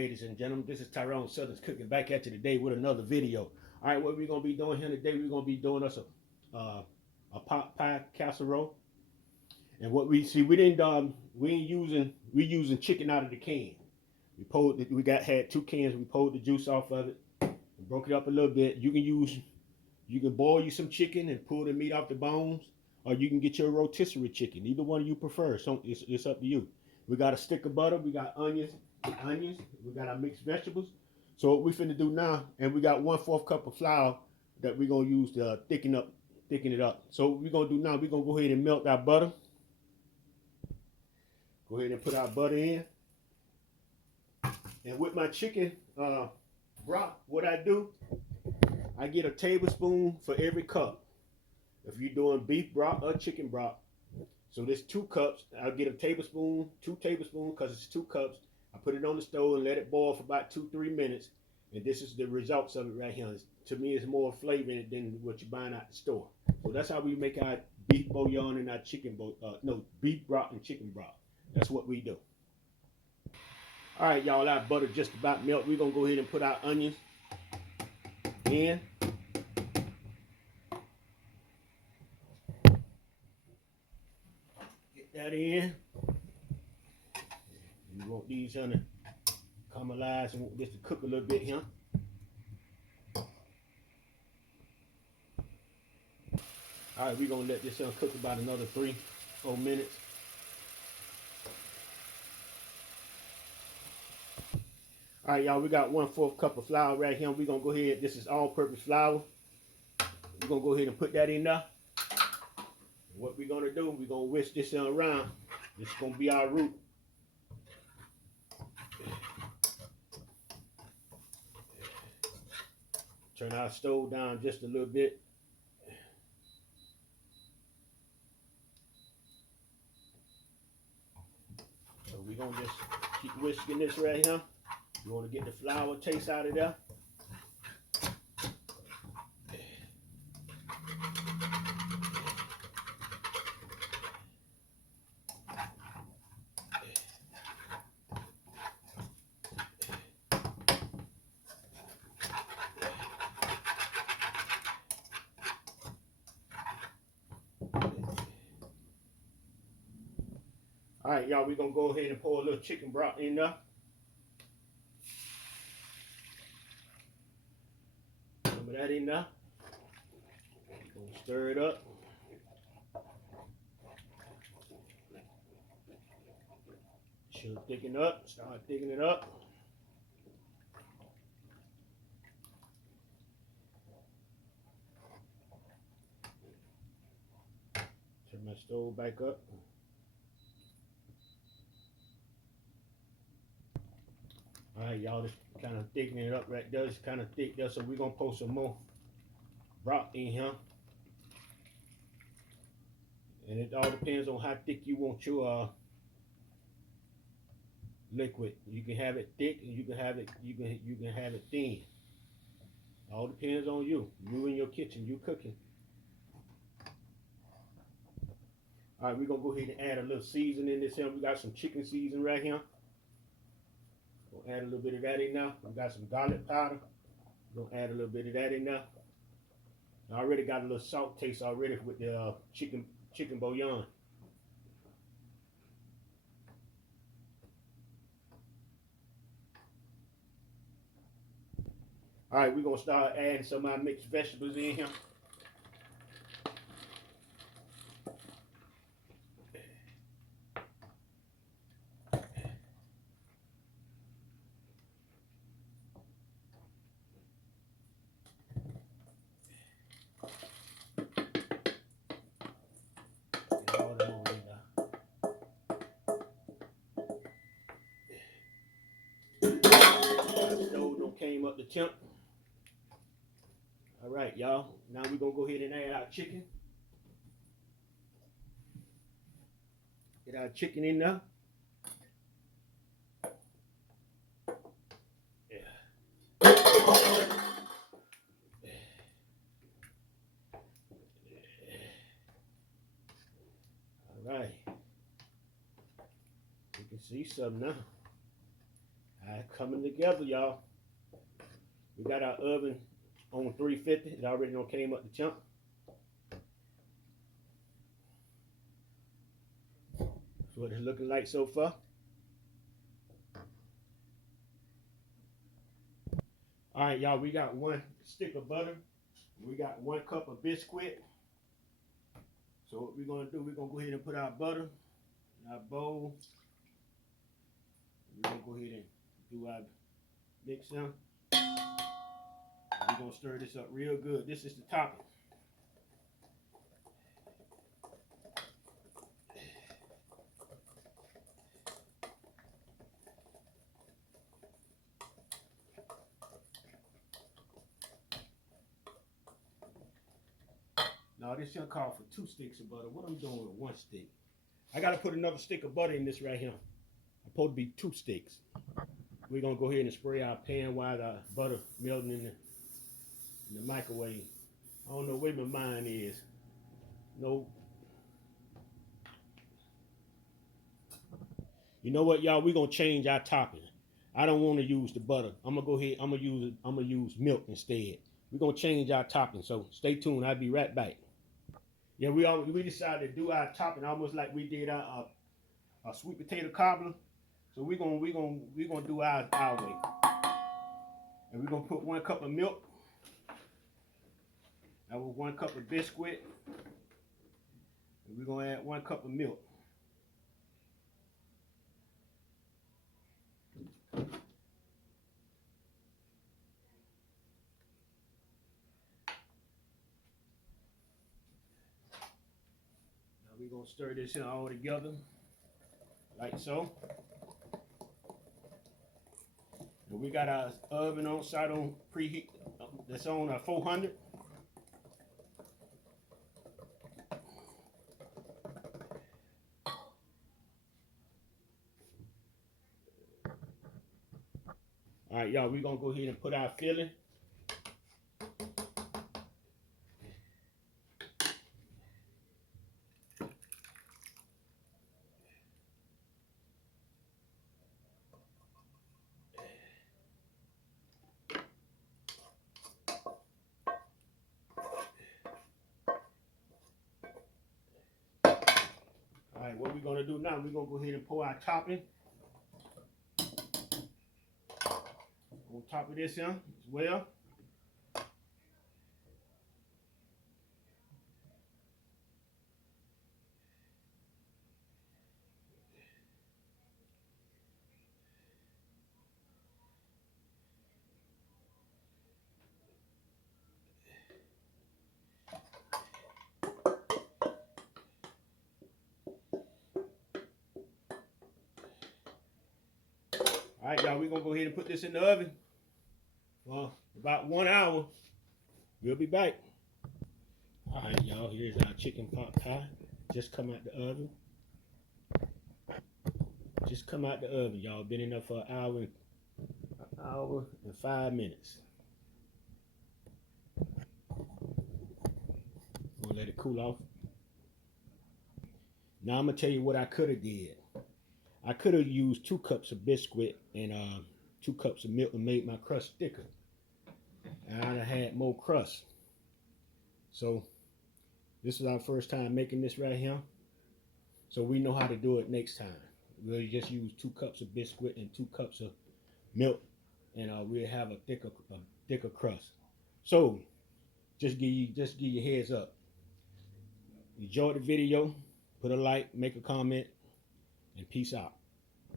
Ladies and gentlemen, this is Tyron'e Southern's Cooking back at you today with another video. All right, what we're gonna be doing here today, we're gonna be doing us a pot pie casserole. And what we see, we using chicken out of the can. We had 2 cans. We pulled the juice off of it, and broke it up a little bit. You can boil you some chicken and pull the meat off the bones, or you can get your rotisserie chicken. Either one you prefer. So it's up to you. We got a stick of butter. We got onions. We got our mixed vegetables. So what we finna do now, and we got 1/4 cup of flour that we're gonna use to thicken it up. So what we're gonna do now, we're gonna go ahead and melt our butter. Go ahead and put our butter in. And with my chicken broth, what I do, I get a tablespoon for every cup. If you're doing beef broth or chicken broth. So there's 2 cups. I'll get a tablespoon, 2 tablespoons, because it's 2 cups. I put it on the stove and let it boil for about 2-3 minutes. And this is the results of it right here. To me, it's more flavor than what you're buying out the store. So that's how we make our beef bouillon and our beef broth and chicken broth. That's what we do. All right, y'all, our butter just about melt. We're going to go ahead and put our onions in. Get that in. You want these to caramelize and want this to cook a little bit here. All right, we're going to let this cook about another 3-4 minutes. All right, y'all, we got 1/4 cup of flour right here. We're going to go ahead. This is all-purpose flour. We're going to go ahead and put that in there. And what we're going to do, we're going to whisk this around. This is going to be our root. Turn our stove down just a little bit. So we're going to just keep whisking this right here. You want to get the flour taste out of there. All right, y'all, we're going to go ahead and pour a little chicken broth in there. Some of that in there. We're going to stir it up. Should thicken up. Start thickening it up. Turn my stove back up. All right, y'all, just kind of thickening it up right there. It's kind of thick there, so we're going to pour some more broth in here. And it all depends on how thick you want your liquid. You can have it thick, and you can have it thin. All depends on you. You in your kitchen, you cooking. All right, we're going to go ahead and add a little seasoning in this here. We got some chicken seasoning right here. We'll add a little bit of that in now. We got some garlic powder. We'll add a little bit of that in now. I already got a little salt taste already with the chicken bouillon. All right, we're going to start adding some of our mixed vegetables in here. Stove don't came up the temp. All right, y'all. Now we're gonna go ahead and add our chicken. Get our chicken in there. Yeah. All right. You can see some now. Alright, coming together, y'all. We got our oven on 350. It already done came up the chunk. That's what it's looking like so far. Alright, y'all, we got 1 stick of butter. We got 1 cup of bisquick. So what we're gonna do, we're gonna go ahead and put our butter in our bowl. We're gonna go ahead and do our mix now. We're gonna stir this up real good. This is the topping. Now this gonna call for 2 sticks of butter. What I'm doing with 1 stick? I gotta put another stick of butter in this right here. It's supposed to be 2 sticks. We're gonna go ahead and spray our pan while the butter melting in the microwave. I don't know where my mind is. No. You know what, y'all? We're gonna change our topping. I don't want to use the butter. I'm gonna go ahead. I'm gonna use milk instead. We're gonna change our topping. So stay tuned. I'll be right back. Yeah, we decided to do our topping almost like we did our sweet potato cobbler. So we're gonna do our way. And we're gonna put 1 cup of milk. That was 1 cup of biscuit. And we're gonna add 1 cup of milk. Now we're gonna stir this in all together, like so. And we got our oven on side on preheat. That's on 400. All right, y'all, we're gonna go ahead and put our filling. All right, what we're gonna do now, we're gonna go ahead and pour our topping on top of this here as well. All right, y'all, we're gonna go ahead and put this in the oven for about 1 hour. We'll be back. All right, y'all, here's our chicken pot pie. Just come out the oven. Just come out the oven, y'all. Been in there for an hour and 5 minutes. Gonna let it cool off. Now I'm gonna tell you what I could have did. I could have used 2 cups of biscuit and 2 cups of milk and made my crust thicker. And I'd have had more crust. So this is our first time making this right here. So we know how to do it next time. We'll just use 2 cups of biscuit and 2 cups of milk, and we'll have a thicker crust. So just give you heads up. Enjoy the video, put a like, make a comment, and peace out.